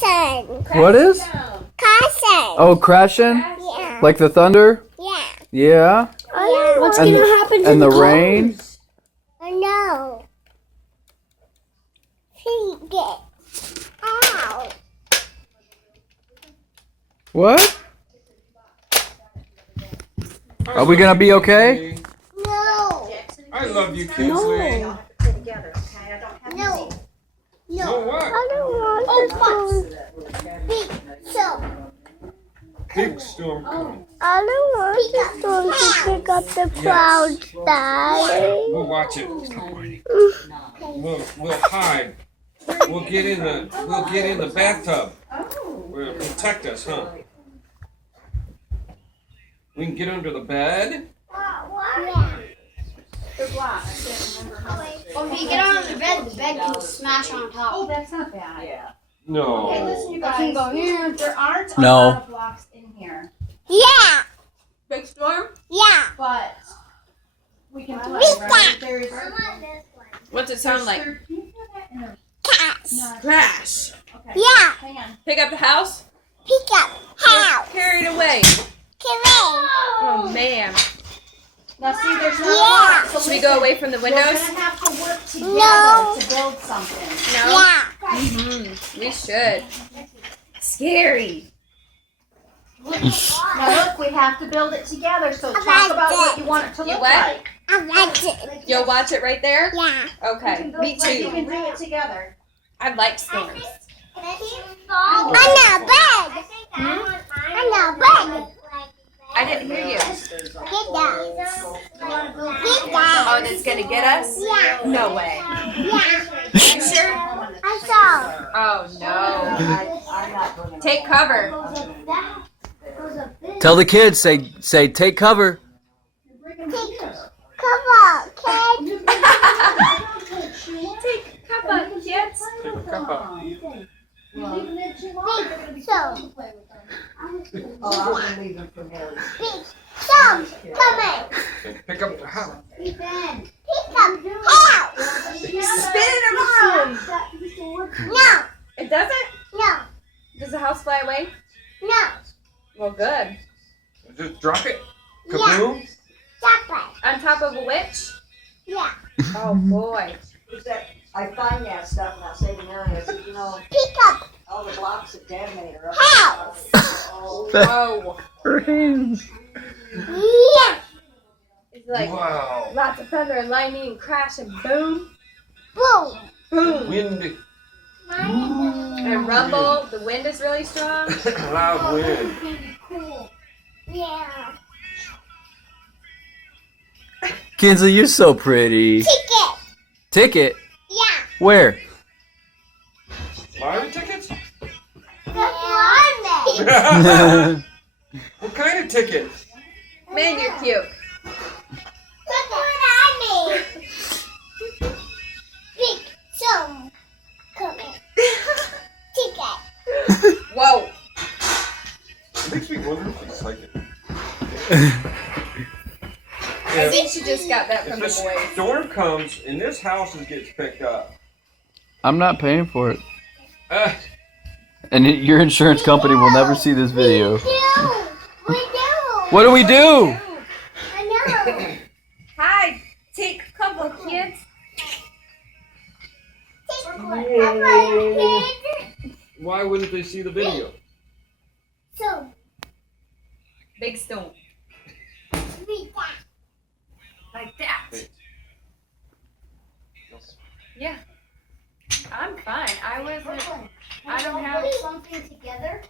Cousin. What is? Cousin. Oh, crashing? Yeah. Like the thunder? Yeah. Yeah. What's And gonna the- happen to And the cars? rain? No. Feet it. Ow. What? Are we gonna be okay? No. I love you, Kinsley. No. No. No, what? I don't want Big storm. Big storm coming. I don't want the storm to pick up the clouds, Daddy. We'll watch it. We'll hide. We'll get in the bathtub. We'll protect us, huh? We can get under the bed. Yeah. Well, if you get on the bed can smash on top. Oh, that's not bad. Yeah. No. Okay, listen, you I can guys. go here. There aren't a No. lot of blocks in here, Yeah. Big storm? Yeah. but we can play, Read right? that. There's. What's it sound like? Can you put that in a? Cats. No. Crash. Okay. Yeah. Hang on. Pick up the house. Pick up. House. Carry it away. Terrain. Oh man. Now see, there's not Yeah. a lot. So Should we go away from the We're windows? gonna have to work together No. to build something. No. Yeah. We should. Scary. Now look, we have to build it together. So talk like about what that. you want it to You look what? like. I like it. You'll watch it right there? Yeah. Okay. Me You too. can do it together. I like storms. On the bed. On the bed. I didn't hear you. Get down. Get Oh, down. and it's gonna get us? Yeah. No way. Yeah. You sure? I saw. Oh no. Take cover. Tell the kids, say take cover. Come on, kid. Take cover, kids. Take a cup out. Big storm. Oh, I'm gonna leave them for Harry. Big storm coming. Okay, pick up the house. Pick up house. Spin it around. No. It doesn't? No. Does the house fly away? No. Well, good. Just drop it. Yeah. Kaboom. Stop it. On top of a witch? Yeah. Oh boy. Is that, I find that stuff and I say to Mary, I said, you know, Pick up all the blocks that Dad made are up. house. Oh, Whoa. Yeah. It's like Wow. lots of thunder and lightning and crash and boom, Boom. boom. Wind. And rumble. The wind is really strong. Loud wind. Yeah. Kinsley, you're so pretty. Ticket. Ticket? Yeah. Where? Lottery tickets? That's what I made. What kind of ticket? Man, you're cute. That's what I made. Big storm coming. Ticket. Whoa. It makes me wonder if he's psychic. I think she just got that from If the a boys. storm comes and this house gets picked up, I'm not paying for it. uh, And your insurance company will never see this video. We do. What do we do? I know. Hi. Take cover, kids. why wouldn't they see the video? So, Big storm. read that. Like that. Yeah. I'm fine. I don't have something together.